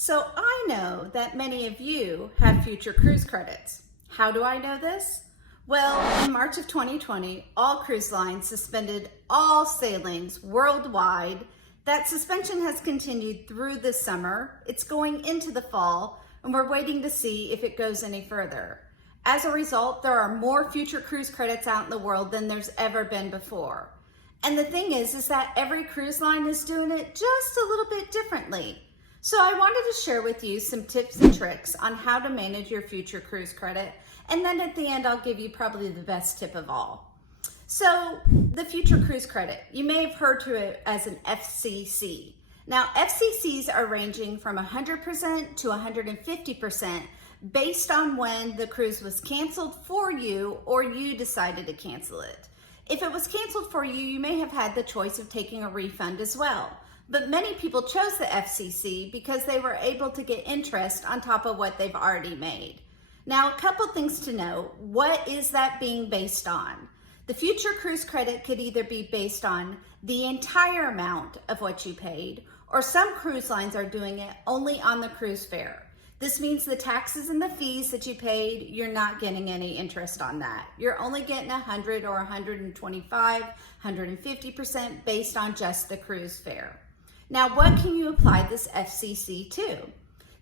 So I know that many of you have future cruise credits. How do I know this? Well, in March of 2020, all cruise lines suspended all sailings worldwide. That suspension has continued through the summer. It's going into the fall, and we're waiting to see if it goes any further. As a result, there are more future cruise credits out in the world than there's ever been before. And the thing is that every cruise line is doing it just a little bit differently. So I wanted to share with you some tips and tricks on how to manage your future cruise credit. And then at the end, I'll give you probably the best tip of all. So the future cruise credit, you may have heard to it as an FCC. Now FCCs are ranging from 100% to 150% based on when the cruise was canceled for you or you decided to cancel it. If it was canceled for you, you may have had the choice of taking a refund as well. But many people chose the FCC because they were able to get interest on top of what they've already made. Now, a couple things to know. What is that being based on? The future cruise credit could either be based on the entire amount of what you paid, or some cruise lines are doing it only on the cruise fare. This means the taxes and the fees that you paid, you're not getting any interest on that. You're only getting 100 or 125, 150% based on just the cruise fare. Now, what can you apply this FCC to?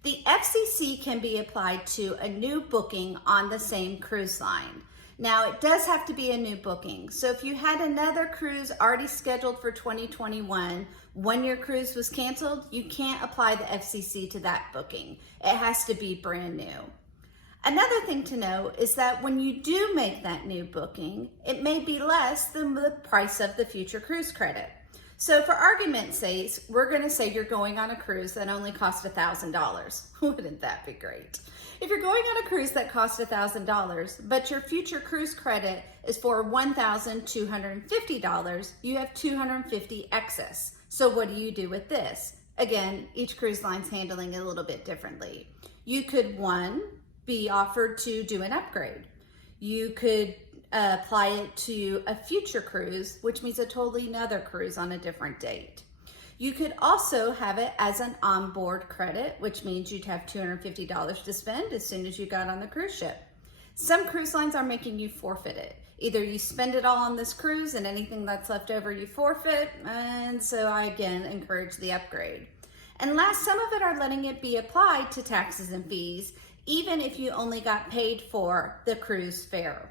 The FCC can be applied to a new booking on the same cruise line. Now, it does have to be a new booking. So if you had another cruise already scheduled for 2021, when your cruise was canceled, you can't apply the FCC to that booking. It has to be brand new. Another thing to know is that when you do make that new booking, it may be less than the price of the future cruise credit. So for argument's sake, we're gonna say you're going on a cruise that only cost $1,000. Wouldn't that be great? If you're going on a cruise that costs $1,000, but your future cruise credit is for $1,250, you have $250 excess. So what do you do with this? Again, each cruise line's handling it a little bit differently. You could, one, be offered to do an upgrade. You could apply it to a future cruise, which means a totally another cruise on a different date. You could also have it as an onboard credit, which means you'd have $250 to spend as soon as you got on the cruise ship. Some cruise lines are making you forfeit it. Either you spend it all on this cruise and anything that's left over you forfeit, and so I again encourage the upgrade. And last, some of it are letting it be applied to taxes and fees, even if you only got paid for the cruise fare.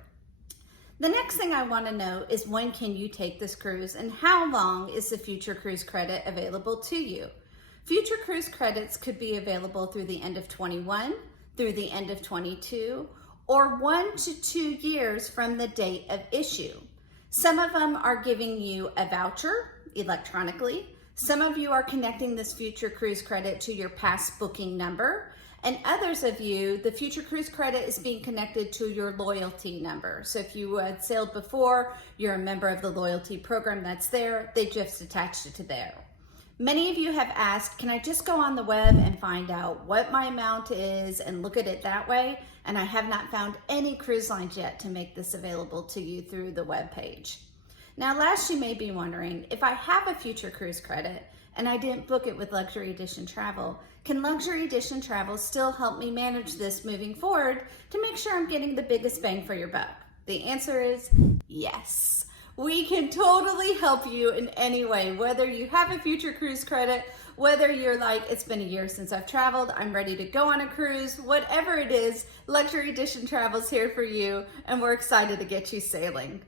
The next thing I want to know is when can you take this cruise and how long is the future cruise credit available to you? Future cruise credits could be available through the end of 21, through the end of 22, or 1 to 2 years from the date of issue. Some of them are giving you a voucher electronically. Some of you are connecting this future cruise credit to your past booking number. And others of you, the future cruise credit is being connected to your loyalty number. So if you had sailed before, you're a member of the loyalty program that's there, they just attached it to there. Many of you have asked, can I just go on the web and find out what my amount is and look at it that way? And I have not found any cruise lines yet to make this available to you through the web page. Now, last, you may be wondering, if I have a future cruise credit and I didn't book it with Luxury Edition Travel, can Luxury Edition Travel still help me manage this moving forward to make sure I'm getting the biggest bang for your buck? The answer is yes. We can totally help you in any way, whether you have a future cruise credit, whether you're like, it's been a year since I've traveled, I'm ready to go on a cruise, whatever it is, Luxury Edition Travel's here for you, and we're excited to get you sailing.